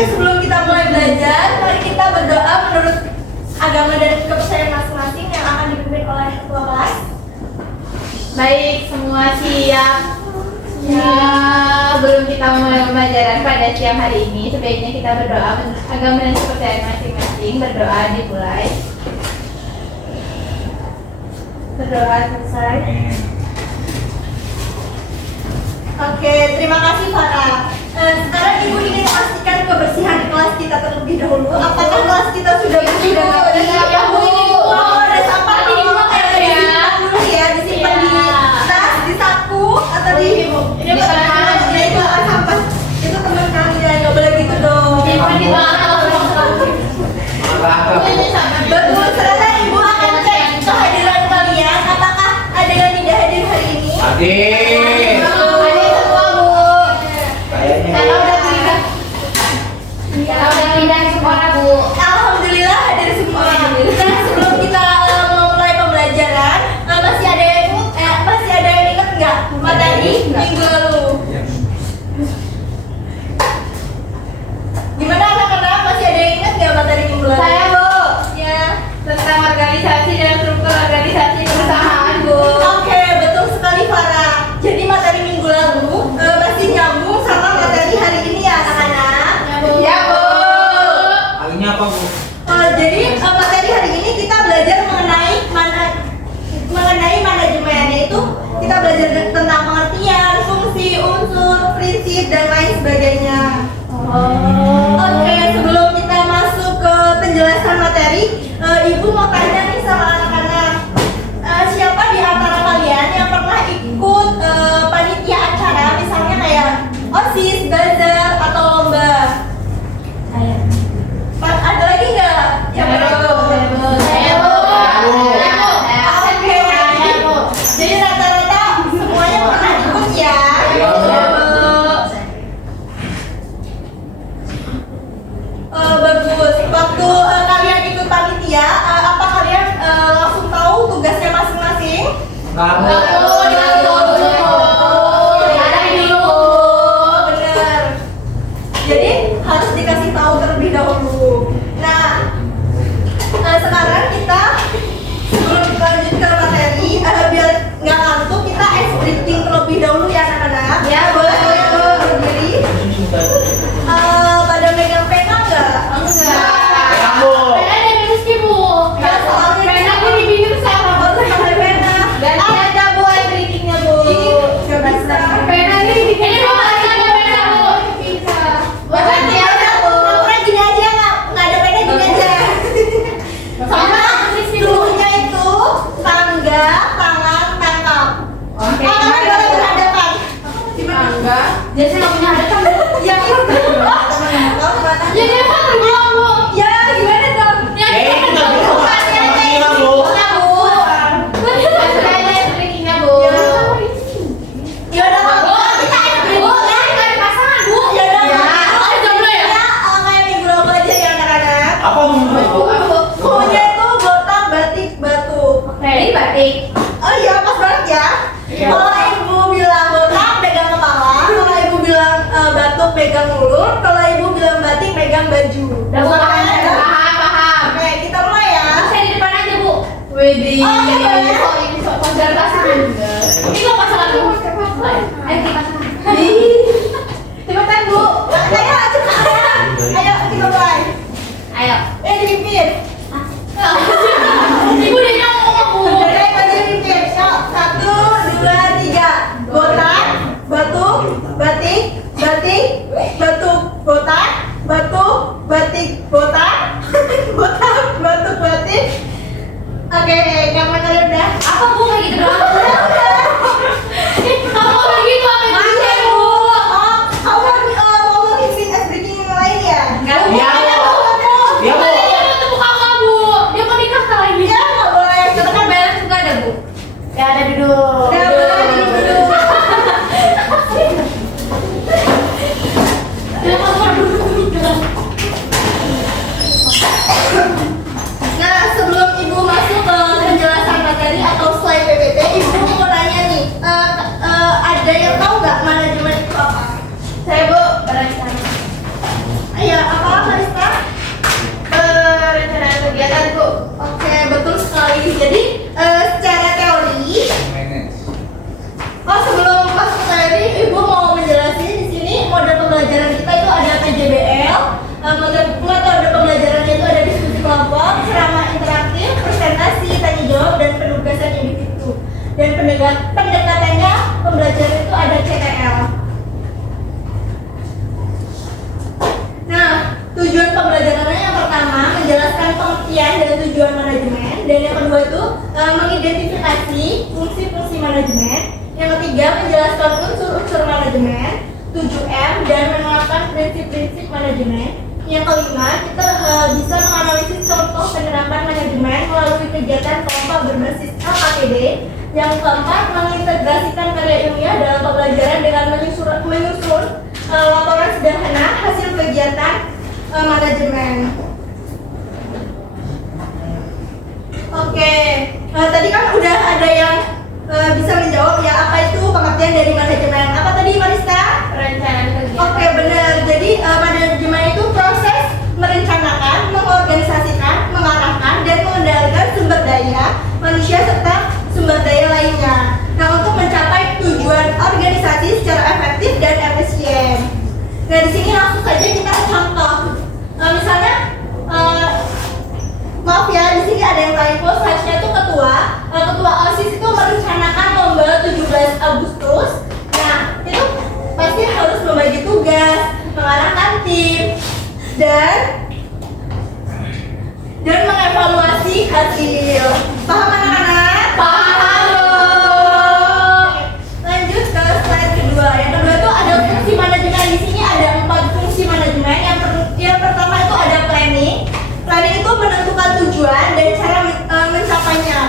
Oke, sebelum kita mulai belajar, mari kita berdoa menurut agama dan kepercayaan masing-masing yang akan dipimpin oleh ketua kelas. Baik, semua siap. Ya, belum kita memulai pembelajaran pada siang hari ini, sebaiknya kita berdoa menurut agama dan kepercayaan masing-masing. Berdoa dimulai. Berdoa selesai. Oke, terima kasih Farah. Sekarang Ibu ingin memastikan kebersihan kelas kita terlebih dahulu. Apakah kelas kita sudah bersih dan rapi? Ya, Bu. Oh, ada sampah di rumah kayak disimpan dulu ya, disimpan di tas, di saku atau di ya itu sampah itu teman kalian, nggak boleh gitu dong. Betul, sekarang Ibu akan cek kehadiran kalian. Apakah ada yang tidak hadir hari ini? Hadir. Alhamdulillah hadir semua. Dan sebelum kita memulai pembelajaran, masih ada yang ingat nggak materi minggu lalu? Gimana anak-anak, masih ada yang ingat nggak materi minggu lalu? Saya, Bu. Ya. Tentang organisasi dan struktur organisasi perusahaan, Bu. Oke, betul sekali Farah. Jadi materi minggu lalu masih nyambung sama materi hari ini ya anak-anak. Ya, Bu. Harinya apa, Bu? Jadi materi hari ini kita belajar mengenai manajemen, yaitu kita belajar tentang pengertian, fungsi, unsur, prinsip dan lain sebagainya. Oke, sebelum kita masuk ke penjelasan materi, Ibu mau tanya nih sama anak-anak, siapa di antara kalian yang pernah ikut panitia acara, misalnya kayak OSIS, bazar atau lomba? Ada lagi nggak yang pernah ikut? Jadi rata-rata semuanya pernah ikut ya. Bagus. Waktu kalian ikut panitia, apa kalian langsung tahu tugasnya masing-masing? Kamu. Benar. Jadi harus dikasih tahu terlebih dahulu. Nah, sekarang kita sebelum lanjut ke materi, biar nggak ngantuk, kita ice breathing terlebih dahulu ya anak-anak. Ya, boleh berdiri. Pada megang pena nggak? Kamu. Ya, soalnya nggak usah pakai pena. Ganti aja, Bu, breathing-nya, Bu. Nggak bisa. Ganti aja, Bu. Pura-pura gini aja, nggak ada pena gini aja. Sama dulunya itu tangga, tangan, tangkap. Oke. Tangan boleh berhadapan. Tangga. Jadi saya nggak punya hadapan. Ya itu. Tahu mana? Ya gimana dong? Ya itu nggak bisa. Kira, Bu. Ya udah kalau kita Bu. Ya udah. Kayak minggu lalu aja ya anak-anak. Apa, Bu? Punya itu botak, batik, batu. Ini batik. Oh iya, pas banget ya. Kalau ibu bilang botak, pegang kepala. Kalau ibu bilang batuk, pegang mulut. Kalau ibu bilang batik, pegang baju. Udah, Bu, paham. Ya? Paham. Oke, kita mulai ya. Saya di depan aja, Bu. Widih. Oke, boleh. Oh, ini sok konser pasangan. Ini kok pasangan, Bu? Ayo kita pasangan. Cepetan Bu. Ayo cepetan. Ayo kita mulai. Ayo. Dipimpin. Ibu udah ngomong, Bu. Oke, maju dipimpin. Yuk, 1, 2, 3. Botak, batuk, batik, batik, batuk, botak, batuk, batik, botak, botak, batuk, batik. Oke, kamu udah. Apa, Bu, kayak gitu doang? tujuan pembelajarannya yang pertama menjelaskan pengertian dan tujuan manajemen, dan yang kedua itu mengidentifikasi fungsi-fungsi manajemen. Yang ketiga menjelaskan unsur-unsur manajemen, 7M, dan menerapkan prinsip-prinsip manajemen. Yang kelima kita bisa menganalisis contoh penerapan manajemen melalui kegiatan kelompok berbasis LKPD. Yang keempat mengintegrasikan karya ilmiah dalam pembelajaran dengan menyusun laporan sederhana hasil kegiatan manajemen. Oke, tadi kan udah ada yang bisa menjawab ya, apa itu pengertian dari manajemen. Apa tadi Mariska? Perencanaan kerja. Oke, benar. Jadi manajemen itu proses merencanakan, mengorganisasikan, mengarahkan, dan mengendalikan sumber daya manusia serta sumber daya lainnya. Nah, untuk mencapai tujuan organisasi secara efektif dan efisien. Nah, di sini langsung saja kita contoh. Misalnya, maaf ya, di sini ada yang typo. Seharusnya itu ketua OSIS itu merencanakan lomba 17 Agustus. Nah, itu pasti harus membagi tugas, mengarahkan tim, dan mengevaluasi hasil. Paham anak-anak? Paham. Lanjut ke slide kedua. Yang kedua itu ada fungsi manajemen. Di sini ada 4 fungsi manajemen. Yang pertama itu ada planning. Planning itu menentukan tujuan dan cara mencapainya.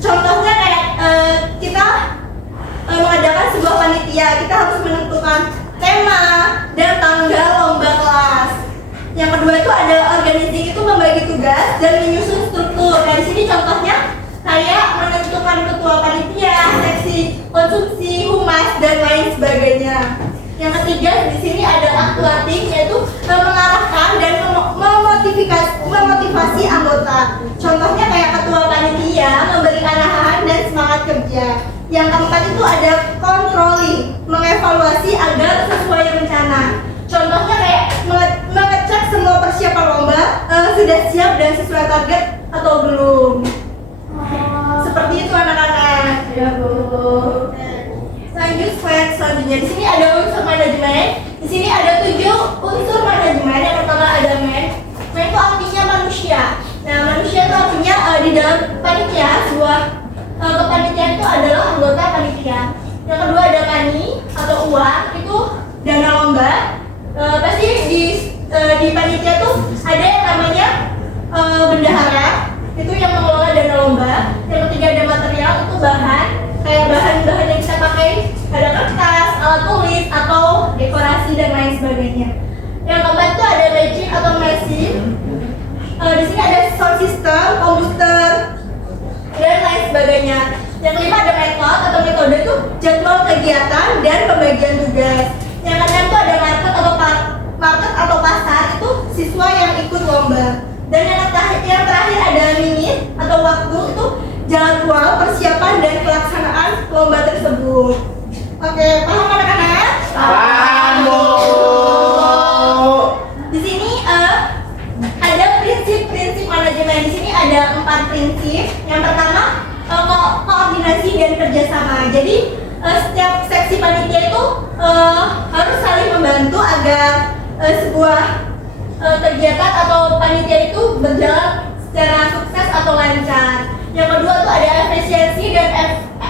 Contohnya kayak kita mengadakan sebuah panitia, kita harus menentukan tema dan tanggal lomba kelas. Yang kedua itu ada organizing, itu membagi tugas dan menyusun struktur. Nah, di sini contohnya kayak menentukan ketua panitia, seksi konsumsi, humas, dan lain sebagainya. Yang ketiga di sini ada aktuating, yaitu mengarahkan dan memotivasi anggota. Contohnya kayak ketua panitia memberi arahan dan semangat kerja. Yang keempat itu ada controlling, mengevaluasi agar sesuai rencana. Contohnya kayak mengecek semua persiapan lomba sudah siap dan sesuai target atau belum. Seperti itu anak-anak. Ya, Bu. Lanjut slide selanjutnya. Di sini ada unsur manajemen. Di sini ada 7 unsur manajemen. Yang pertama ada man. Man itu artinya manusia. Nah, manusia itu artinya di dalam panitia, sebuah kepanitiaan itu adalah anggota panitia. Yang kedua ada money atau uang, itu dana lomba. Pasti di panitia tuh ada yang namanya bendahara, itu yang mengelola dana lomba. Yang ketiga ada material, itu bahan, kayak bahan-bahan yang kita pakai, ada kertas, alat tulis, atau dekorasi dan lain sebagainya. Yang keempat itu ada magic atau mesin. Di sini ada sound system, komputer, dan lain sebagainya. Yang kelima ada metode atau metode itu jadwal kegiatan dan pembagian tugas. Yang keenam itu ada market atau pasar, itu siswa yang ikut lomba. Dan yang terakhir ada minute atau waktu, itu jadwal persiapan dan pelaksanaan lomba tersebut. Oke, paham anak-anak? Paham, Bu. Di sini ada prinsip-prinsip manajemen. Di sini ada 4 prinsip. Yang pertama koordinasi dan kerjasama. Jadi setiap seksi panitia itu harus saling membantu agar sebuah kegiatan atau panitia itu berjalan secara sukses atau lancar. Yang kedua itu ada efisiensi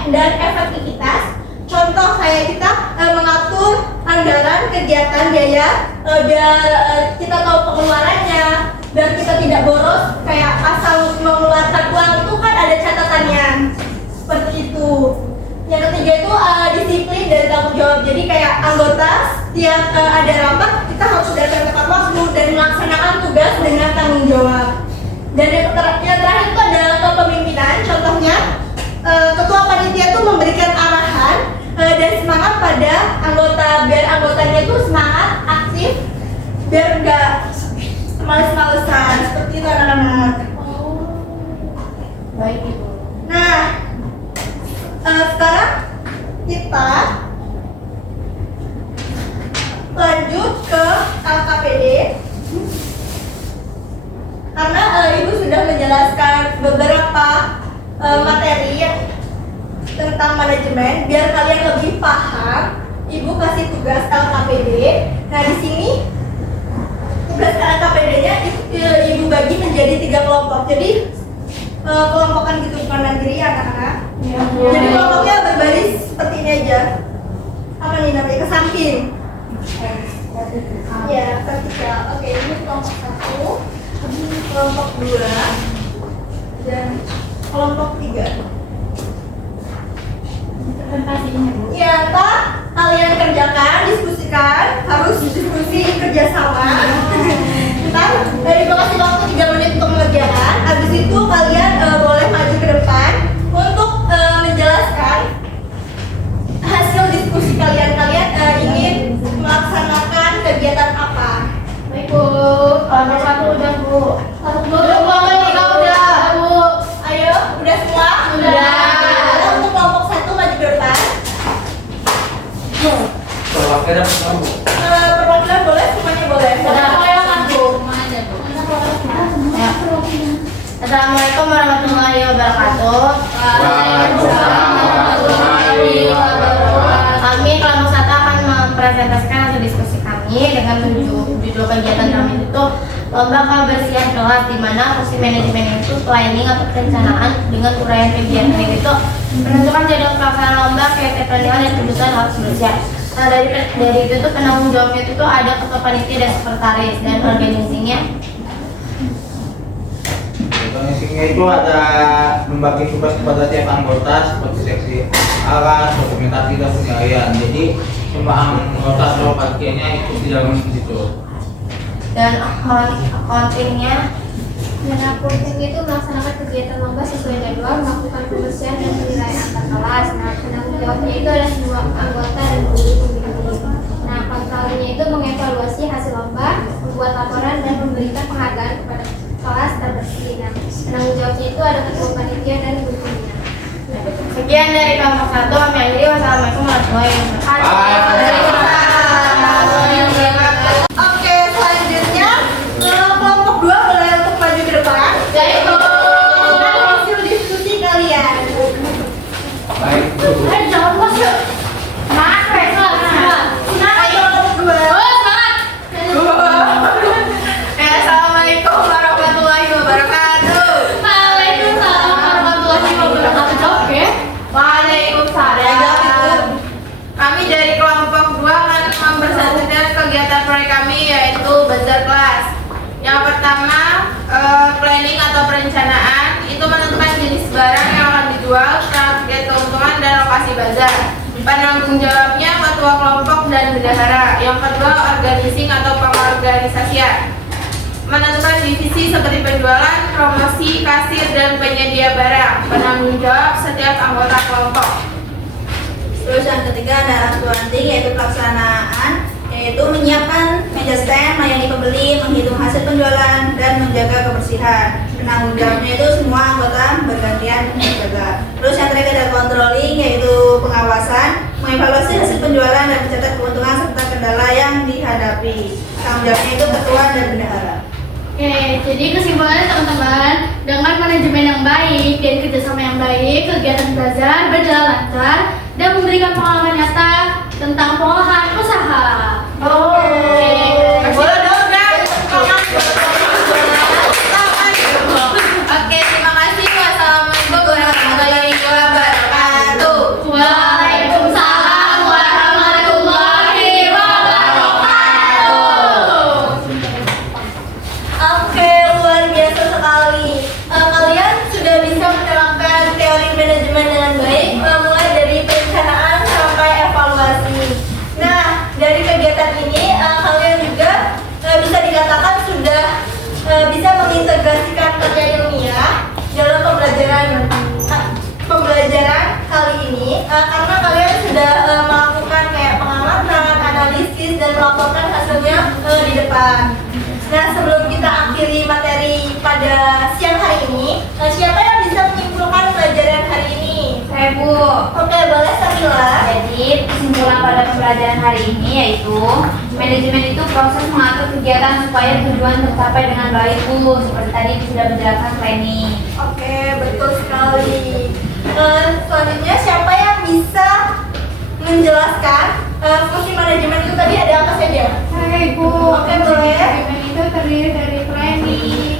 dan efektivitas. Contoh kayak kita mengatur anggaran kegiatan biaya biar kita tahu pengeluarannya, biar kita tidak boros kayak asal mengeluarkan uang, itu kan ada catatannya seperti itu. Yang ketiga itu disiplin dan tanggung jawab. Jadi kayak anggota setiap ada rapat kita harus datang tepat waktu dan melaksanakan tugas dengan tanggung jawab. Dan yang terakhir itu ada kepemimpinan. Contohnya ketua panitia itu memberikan arahan dan semangat pada anggota biar anggotanya itu semangat, aktif, biar enggak males-malesan. Seperti itu anak-anak. Baik, Ibu. Nah, sekarang kita lanjut ke LKPD. Karena Ibu sudah menjelaskan beberapa materi tentang manajemen, biar kalian lebih paham, Ibu kasih tugas LKPD. Nah, di sini tugas LKPD dibagi menjadi 3 kelompok. Jadi kelompokan gitu kanan kiri anak-anak. Jadi kelompoknya berbaris seperti ini aja. Apa nih namanya? Ke samping. Ya, vertikal. Oke, ini kelompok 1, kelompok 2, dan kelompok 3. Ya, entah kalian kerjakan, diskusikan, harus diskusi kerjasama. Ntar dari kasih waktu 3 menit untuk mengerjakan. Habis itu kalian boleh maju ke depan untuk menjelaskan hasil diskusi kalian. Kalian ingin melaksanakan kegiatan apa? Baik Bu, kelompok 1 udah Bu. Kelompok 3 udah Bu. Ayo, udah semua? Udah. Untuk kelompok 1 maju ke depan. Perwakilan kamu. Perwakilan boleh, semuanya boleh. Assalamualaikum warahmatullahi wabarakatuh. Waalaikumsalam warahmatullahi wabarakatuh. Kami kelompok 1 akan mempresentasikan hasil diskusi kami dengan judul kegiatan kami itu lomba kebersihan kelas, di mana fungsi manajemen itu planning atau perencanaan dengan uraian kegiatan itu menentukan jadwal pelaksanaan lomba, kriteria dan kebutuhan harus bersih. Nah, dari itu tuh penanggung jawabnya itu ada ketua panitia dan sekretaris, dan organisasinya. Organisasinya itu ada membagi tugas kepada tiap anggota seperti seksi alat, dokumentasi dan penilaian. Jadi semua anggota atau bagiannya ikut di dalam situ. Dan accountingnya. Dan accounting itu melaksanakan kegiatan lomba sesuai jadwal, melakukan pembersihan dan penilaian antar kelas. Nah, penanggung jawabnya itu ada semua anggota dan guru pembimbing. Nah, kontrolnya itu mengevaluasi hasil lomba, membuat laporan dan memberikan penghargaan kepada kelas terbersih. Nah, penanggung jawabnya itu ada ketua panitia dan guru pembina. Sekian dari kelompok 1, kami akhiri. Wassalamualaikum warahmatullahi wabarakatuh. Oke, selanjutnya kelompok 2 boleh untuk maju ke depan. Hasil diskusi kalian. Baik. Jangan masuk. Ayo kelompok 2. Assalamualaikum warahmatullahi wabarakatuh. Waalaikumsalam warahmatullahi wabarakatuh. Oke. Waalaikumsalam. Kami dari kelompok 2 akan mempresentasikan kegiatan proyek kami, yaitu bazar kelas. Yang pertama, planning atau perencanaan itu menentukan jenis barang yang akan dijual, target keuntungan dan lokasi bazar. Penanggung jawabnya ketua kelompok dan bendahara. Yang kedua, organizing atau pengorganisasian, menentukan divisi seperti penjualan, promosi, kasir, dan penyedia barang. Penanggung jawab setiap anggota kelompok. Terus yang ketiga ada accounting, yaitu pelaksanaan, yaitu menyiapkan meja stand, melayani pembeli, menghitung hasil penjualan, dan menjaga kebersihan. Penanggung jawabnya itu semua anggota bergantian menjaga. Terus yang terakhir ada controlling, yaitu pengawasan, mengevaluasi hasil penjualan dan mencatat keuntungan serta kendala yang dihadapi. Tanggung jawabnya itu ketua dan bendahara. Oke, jadi kesimpulannya teman-teman, dengan manajemen yang baik dan kerjasama yang baik, kegiatan bazar berjalan lancar dan memberikan pengalaman nyata tentang pengolahan usaha. Boleh dong, guys. Oke, terima kasih. Wassalamualaikum warahmatullahi wabarakatuh. Waalaikumsalam warahmatullahi wabarakatuh. Oke, luar biasa sekali. Kalian sudah bisa menerapkan teori manajemen dengan baik, mulai dari perencanaan sampai evaluasi. Nah, dari kegiatan ini kalian juga bisa dikatakan sudah bisa mengintegrasikan kerja ilmiah dalam pembelajaran kali ini, karena kalian sudah melakukan kayak pengamatan, analisis, dan melaporkan hasilnya di depan. Nah, sebelum kita akhiri materi pada siang hari ini, siapa yang bisa menyimpulkan pelajaran hari ini? Saya Bu. Oke, boleh Samila. Jadi kesimpulan pada pembelajaran hari ini yaitu manajemen itu proses mengatur kegiatan supaya tujuan tercapai dengan baik Bu. Seperti tadi sudah menjelaskan planning. Oke, betul sekali. Selanjutnya siapa yang bisa menjelaskan fungsi manajemen itu tadi ada apa saja? Hai Bu, Oke, boleh. manajemen itu terdiri dari planning,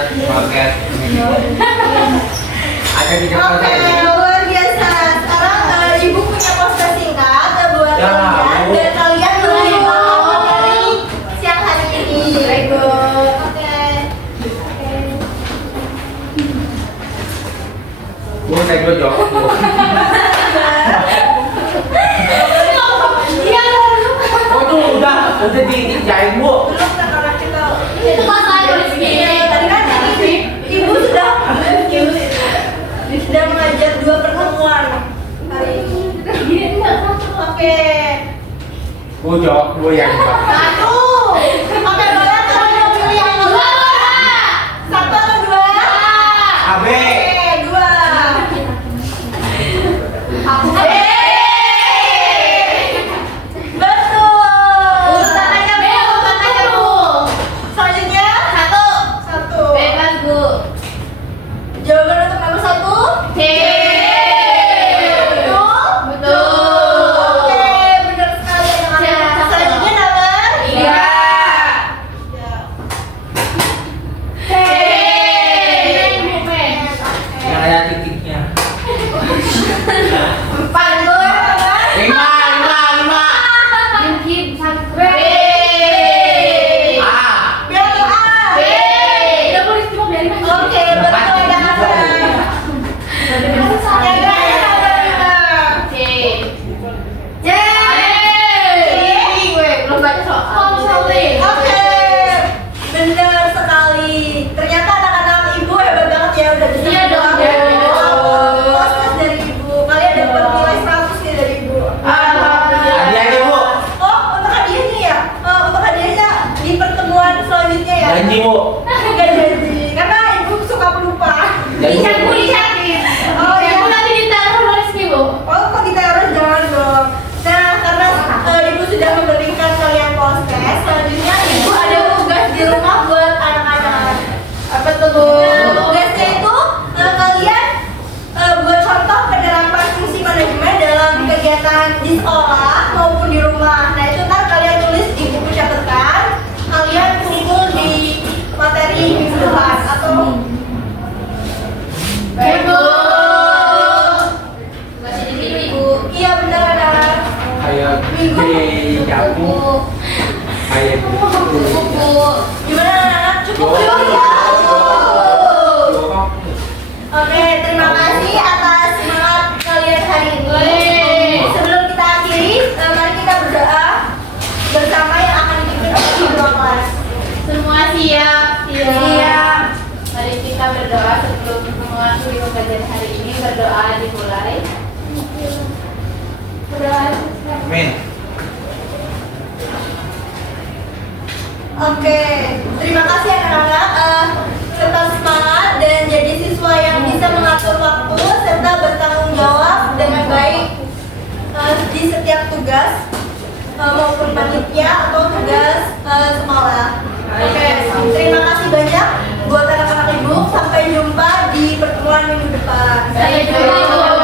paket. Ada di Oke, luar biasa. Sekarang ibu punya poster singkat buat Ya, kalian Bu. dan kalian boleh paham materi siang hari ini. Very good. Oke. Bu, saya dulu jawab. Bu. Oh tuh udah dijain Bu. Belum karena kita Itu pas saya nulis gini. tadi kan ibu sudah mengajar 2 pertemuan hari ini. Oke. Bu jawab Bu yang jawab. 1. Oke, boleh kalau mau pilih yang kedua. 1 atau 2? AB. Oke, 2. Aku Betul. Urutan aja Bu. Selanjutnya 1. Bebas Bu. Jawaban untuk nomor 1. C. Betul. Betul. Oke, benar sekali anak-anak. Selanjutnya nomor 3. C. Yang ada titiknya. 4 nomor 5. Mungkin B. A. B atau A? B. Tidak boleh cuma biarin aja. Oke, betul anak-anak. Yang terakhir nomor 5. C. C. Gue belum baca soal. Oke, benar sekali. Ternyata anak-anak ibu hebat banget ya udah bisa Iya dong, menjawab iya. proses dari ibu. Kalian dapat nilai 100 nih dari ibu. Hadiahnya Bu. Oh, untuk hadiahnya ya? Untuk hadiahnya di pertemuan selanjutnya ya? Janji Bu. Enggak janji, karena ibu suka pelupa. Janji. Oh iya. Aku nanti ditaruh nulis nih Bu. Oh, kok ditaruh jangan dong. Nah, karena ibu sudah memberikan kalian podcast, selanjutnya ibu ada tugas di rumah buat anak-anak. Apa tuh Bu? Nah, tugasnya itu kalian buat contoh penerapan fungsi manajemen dalam kegiatan di sekolah maupun di rumah. Nah, itu ntar kalian tulis di buku catatan, kalian kumpul di materi minggu depan atau Baik Bu. masih di sini ibu. Iya benar anak. Kayak Minggu. di jamu. Kayak gitu. Gimana anak? Cukup belum ya? Oke, terima kasih atas semangat kalian hari ini. Sebelum kita akhiri, mari kita berdoa bersama yang akan dipimpin oleh ketua kelas. Semua siap? Siap. Mari kita berdoa sebelum mengakhiri pembelajaran hari ini. Berdoa dimulai. Berdoa. Amin. Oke, terima kasih anak-anak. Tetap semangat dan jadi siswa yang bisa mengatur waktu serta bertanggung jawab dengan baik di setiap tugas maupun panitia atau tugas sekolah. Oke, terima kasih banyak buat anak-anak ibu. Sampai jumpa di pertemuan minggu depan. Saya juga.